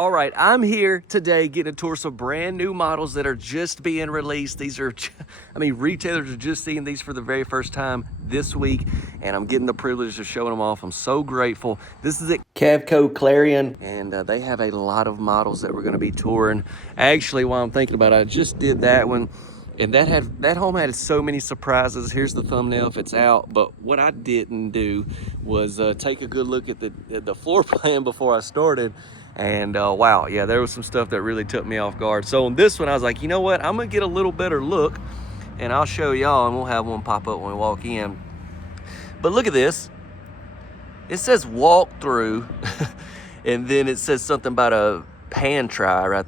All right, I'm here today getting a tour of some brand new models that are just being released. These are, retailers are just seeing these for the very first time this week, and I'm getting the privilege of showing them off. I'm so grateful. This is at Cavco Clarion, and they have a lot of models that we're gonna be touring. Actually, while I'm thinking about it, I just did that one, and that home had so many surprises. Here's the thumbnail if it's out, but what I didn't do was take a good look at the floor plan before I started. And wow, yeah, there was some stuff that really took me off guard. So on this one, I was like, you know what? I'm gonna get a little better look, and I'll show y'all, and we'll have one pop up when we walk in. But look at this. It says walk-through, and then it says something about a pantry, right?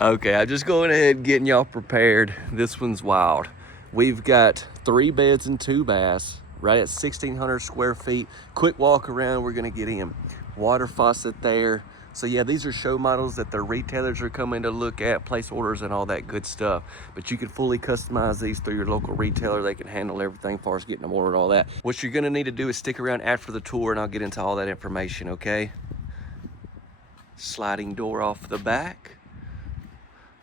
Okay, I'm just going ahead and getting y'all prepared. This one's wild. We've got 3 beds and 2 baths, right at 1,600 square feet. Quick walk around, we're gonna get in. Water faucet there. So yeah, these are show models that the retailers are coming to look at, place orders and all that good stuff. But you can fully customize these through your local retailer. They can handle everything as far as getting them ordered, all that. What you're gonna need to do is stick around after the tour and I'll get into all that information, okay? Sliding door off the back.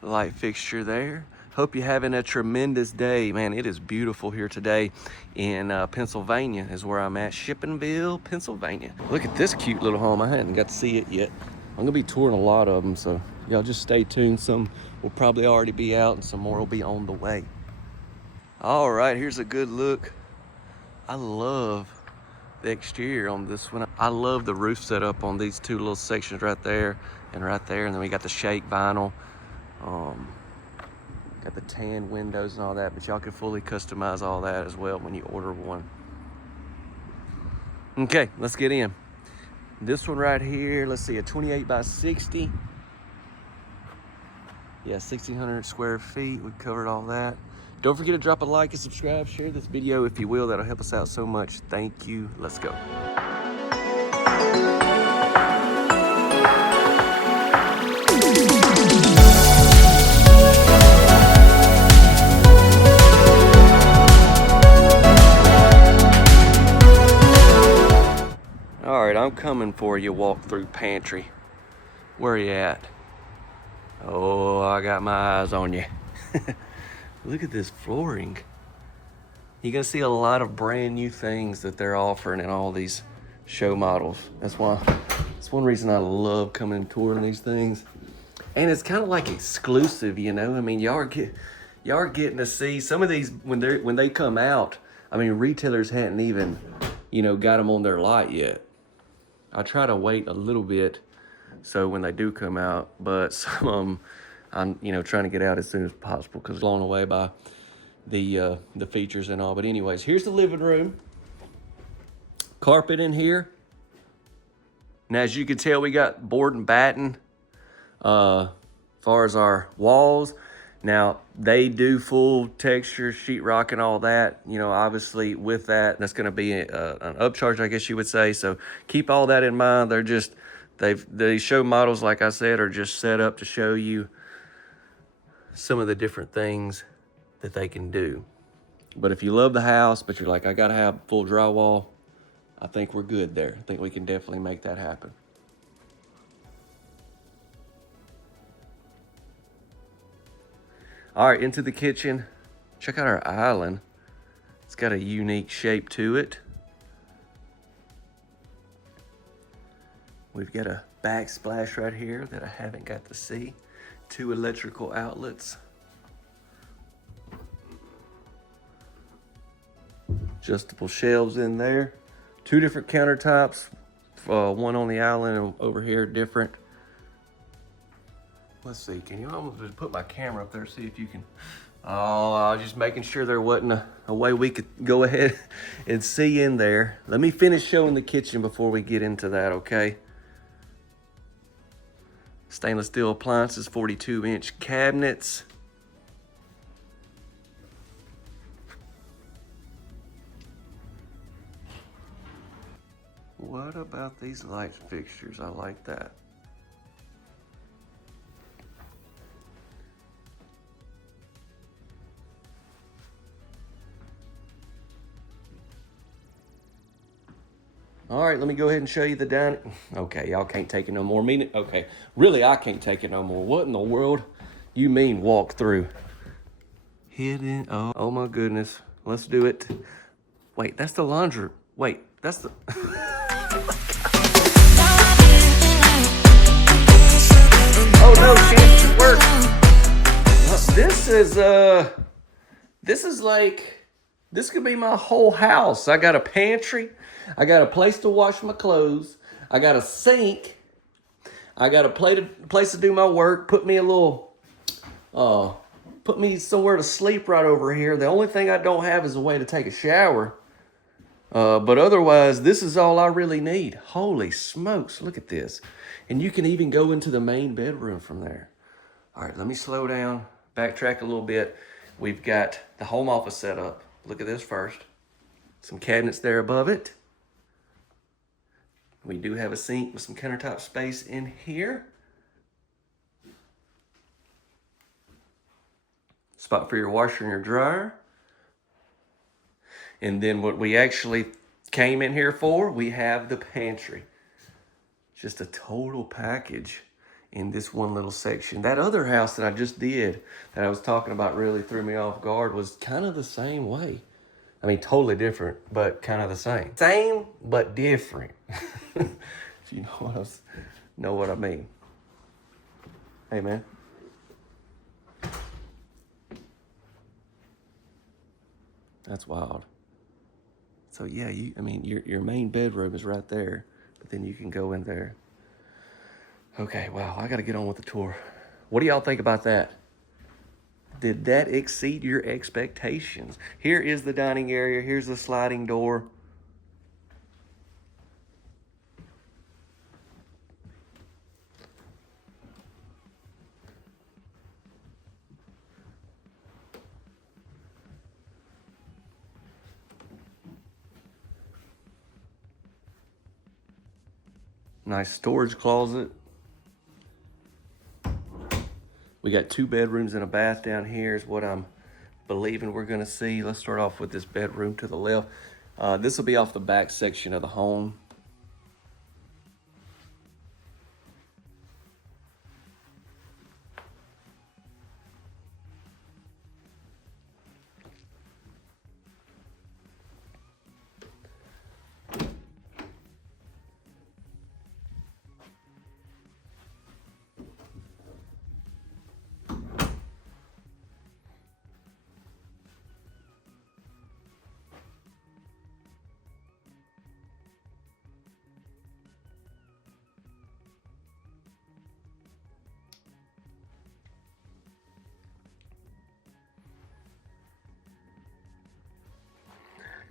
Light fixture there. Hope you're having a tremendous day. Man, it is beautiful here today in Pennsylvania is where I'm at. Shippensville, Pennsylvania. Look at this cute little home. I hadn't got to see it yet. I'm gonna be touring a lot of them, so y'all just stay tuned. Some will probably already be out and some more will be on the way. All right, here's a good look. I love the exterior on this one. I love the roof setup on these 2 little sections right there, and then we got the shake vinyl. Got the tan windows and all that, but y'all can fully customize all that as well when you order one. Okay, let's get in. This one right here, let's see, a 28 by 60. Yeah, 1,600 square feet. We've covered all that. Don't forget to drop a like and subscribe. Share this video if you will. That'll help us out so much. Thank you. Let's go. All right, I'm coming for you, walk-through pantry. Where are you at? Oh, I got my eyes on you. Look at this flooring. You're gonna see a lot of brand new things that they're offering in all these show models. That's one reason I love coming and touring these things. And it's kind of like exclusive, you know? I mean, y'all are getting to see some of these when they come out. I mean, retailers hadn't even, got them on their lot yet. I try to wait a little bit so when they do come out, but some of them I'm trying to get out as soon as possible because I'm blown away by the features and all. But anyways, here's the living room. Carpet in here. Now as you can tell, we got board and batten as far as our walls. Now they do full texture, sheetrock and all that. Obviously with that's going to be an upcharge, I guess you would say. So keep all that in mind. They show models, like I said, are just set up to show you some of the different things that they can do. But if you love the house, but you're like, I gotta have full drywall, I think we're good there. I think we can definitely make that happen. All right, into the kitchen. Check out our island. It's got a unique shape to it. We've got a backsplash right here that I haven't got to see. 2 electrical outlets. Adjustable shelves in there. 2 different countertops. One on the island and over here different. Let's see, can you almost just put my camera up there, see if you can. Oh, I was just making sure there wasn't a way we could go ahead and see in there. Let me finish showing the kitchen before we get into that, okay? Stainless steel appliances, 42-inch cabinets. What about these light fixtures? I like that. All right, let me go ahead and show you the dining. Okay, y'all can't take it no more. Okay, really, I can't take it no more. What in the world you mean walk through? Hidden, oh my goodness. Let's do it. Wait, that's the laundry. Wait, that's the... Oh no, Chance, it worked. This could be my whole house. I got a pantry. I got a place to wash my clothes. I got a sink. I got a place to do my work. Put me somewhere to sleep right over here. The only thing I don't have is a way to take a shower. But otherwise, this is all I really need. Holy smokes, look at this. And you can even go into the main bedroom from there. All right, let me slow down, backtrack a little bit. We've got the home office set up. Look at this first. Some cabinets there above it. We do have a sink with some countertop space in here. Spot for your washer and your dryer. And then what we actually came in here for, we have the pantry. Just a total package in this one little section. That other house that I just did, that I was talking about, really threw me off guard, was kind of the same way. I mean, totally different, but kind of the same. Same, but different. If you know what I mean. Hey, man. That's wild. So yeah, your main bedroom is right there, but then you can go in there. Okay, wow, I gotta get on with the tour. What do y'all think about that? Did that exceed your expectations? Here is the dining area. Here's the sliding door. Nice storage closet. We got 2 bedrooms and a bath down here is what I'm believing we're gonna see. Let's start off with this bedroom to the left. This will be off the back section of the home.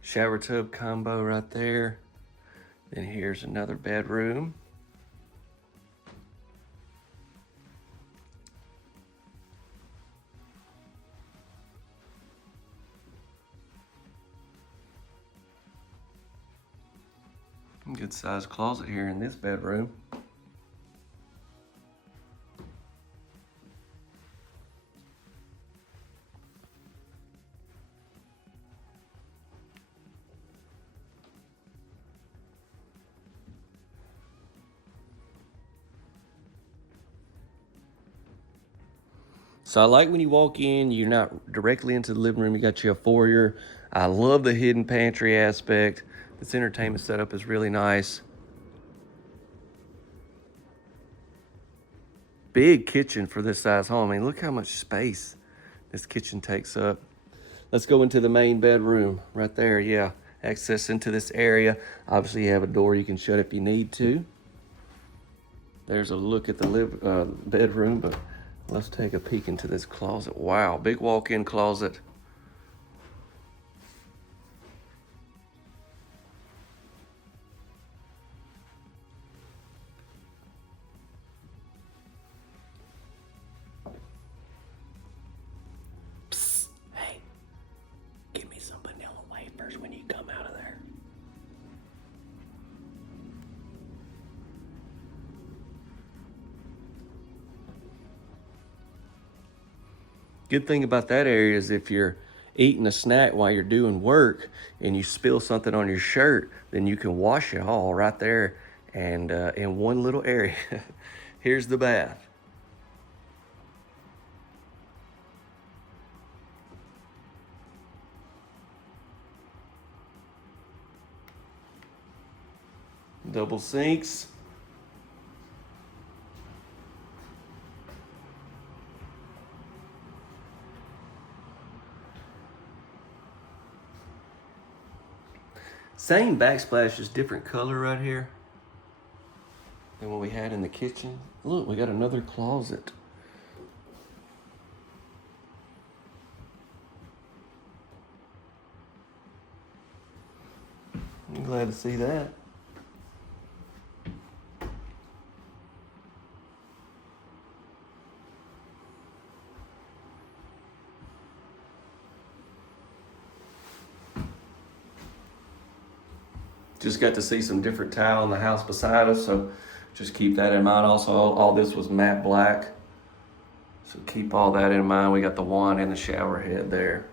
Shower tub combo right there. Then here's another bedroom. Good sized closet here in this bedroom. So I like when you walk in, you're not directly into the living room, you got you a foyer. I love the hidden pantry aspect. This entertainment setup is really nice. Big kitchen for this size home. I mean, look how much space this kitchen takes up. Let's go into the main bedroom right there. Yeah, access into this area. Obviously you have a door you can shut if you need to. There's a look at the bedroom, but let's take a peek into this closet. Wow, big walk-in closet. Psst, hey, give me some vanilla wafers when you come out of there. Good thing about that area is if you're eating a snack while you're doing work and you spill something on your shirt, then you can wash it all right there and in one little area. Here's the bath. Double sinks. Same backsplash, just different color right here than what we had in the kitchen. Look, we got another closet. I'm glad to see that. Just got to see some different tile in the house beside us, so just keep that in mind. Also, all this was matte black, so keep all that in mind. We got the wand and the shower head there.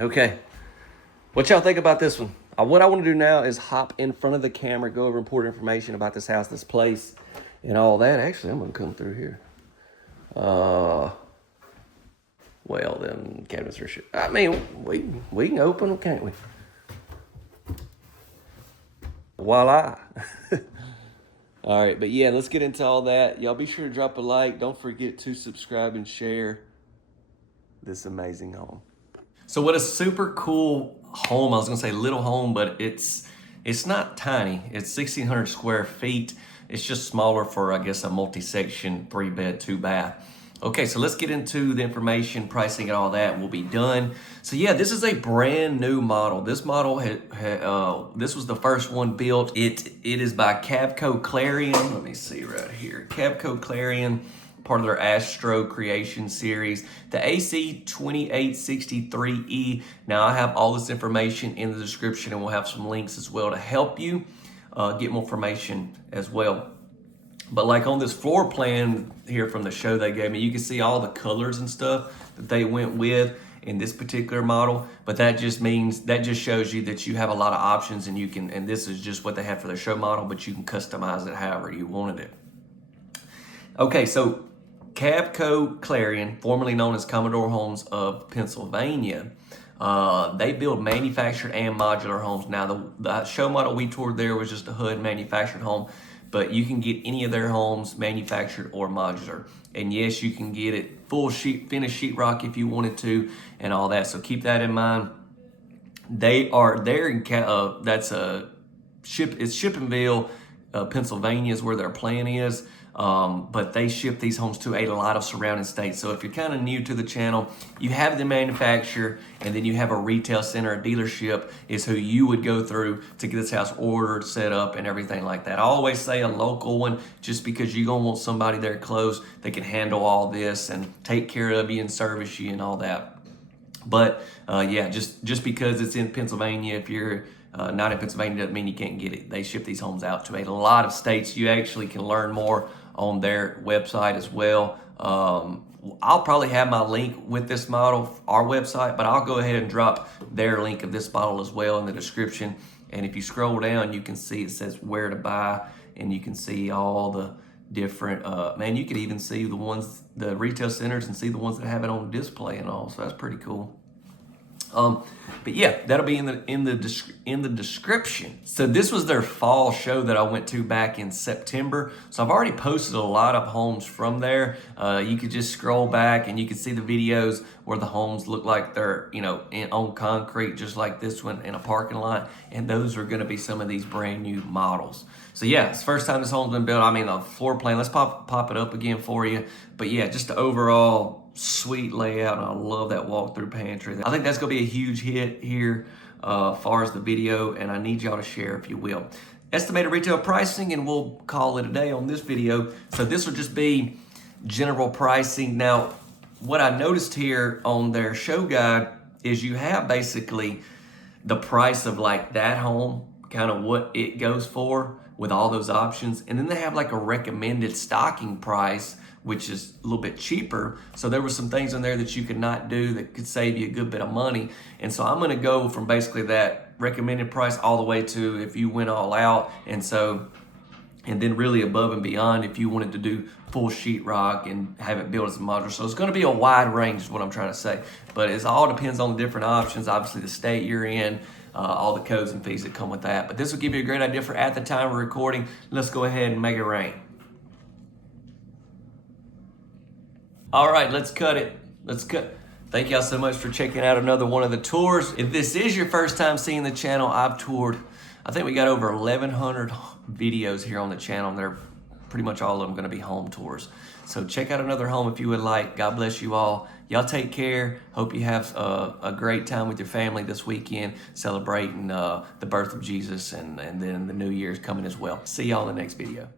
Okay, what y'all think about this one? What I want to do now is hop in front of the camera, go over important information about this house, this place, and all that. Actually, I'm going to come through here. Well, them cabinets are shit. I mean, we can open them, can't we? Voila. All right, but yeah, let's get into all that. Y'all be sure to drop a like. Don't forget to subscribe and share this amazing home. So what a super cool home. I was gonna say little home, but it's not tiny. It's 1,600 square feet. It's just smaller for, I guess, a multi-section 3-bed, 2-bath. Okay, so let's get into the information, pricing, and all that. We'll be done. So yeah, this is a brand new model. This model this was the first one built. It is by Cavco Clarion. Let me see right here. Cavco Clarion, part of their Astro Creation series, the AC2863E. Now I have all this information in the description, and we'll have some links as well to help you get more information as well. But like on this floor plan here from the show they gave me, you can see all the colors and stuff that they went with in this particular model. But that just shows you that you have a lot of options, and you can, and this is just what they have for their show model, but you can customize it however you wanted it. Okay, so Cavco Clarion, formerly known as Commodore Homes of Pennsylvania, they build manufactured and modular homes. Now, the show model we toured there was just a hood manufactured home, but you can get any of their homes manufactured or modular. And yes, you can get it full finished sheetrock if you wanted to, and all that. So keep that in mind. They are there in it's Shippensville, Pennsylvania is where their plant is. But they ship these homes to a lot of surrounding states. So if you're kind of new to the channel, you have the manufacturer, and then you have a retail center, a dealership is who you would go through to get this house ordered, set up, and everything like that. I always say a local one, just because you're gonna want somebody there close that can handle all this and take care of you and service you and all that. But yeah, just because it's in Pennsylvania, if you're not in Pennsylvania, doesn't mean you can't get it. They ship these homes out to a lot of states. You actually can learn more on their website as well. I'll probably have my link with this model, our website, but I'll go ahead and drop their link of this model as well in the description. And if you scroll down, you can see it says where to buy, and you can see all the different, man, you could even see the retail centers, and see the ones that have it on display and all. So that's pretty cool. But yeah, that'll be in the description. So this was their fall show that I went to back in September. So I've already posted a lot of homes from there. You could just scroll back and you can see the videos where the homes look like they're, on concrete, just like this one in a parking lot. And those are going to be some of these brand new models. So yeah, it's the first time this home's been built. I mean, the floor plan, let's pop it up again for you. But yeah, just the overall sweet layout, and I love that walk-through pantry. I think that's gonna be a huge hit here as far as the video, and I need y'all to share if you will. Estimated retail pricing, and we'll call it a day on this video. So this will just be general pricing. Now, what I noticed here on their show guide is you have basically the price of like that home, kind of what it goes for with all those options. And then they have like a recommended stocking price, which is a little bit cheaper. So there were some things in there that you could not do that could save you a good bit of money. And so I'm gonna go from basically that recommended price all the way to if you went all out. And then really above and beyond if you wanted to do full sheetrock and have it built as a modular. So it's gonna be a wide range is what I'm trying to say. But it all depends on the different options, obviously the state you're in, all the codes and fees that come with that. But this will give you a great idea for at the time of recording. Let's go ahead and make it rain. All right, let's cut it. Let's cut. Thank y'all so much for checking out another one of the tours. If this is your first time seeing the channel, I've toured, I think we got over 1,100 videos here on the channel, and they're pretty much all of them gonna be home tours. So check out another home if you would like. God bless you all. Y'all take care. Hope you have a great time with your family this weekend, celebrating the birth of Jesus, and then the New Year's coming as well. See y'all in the next video.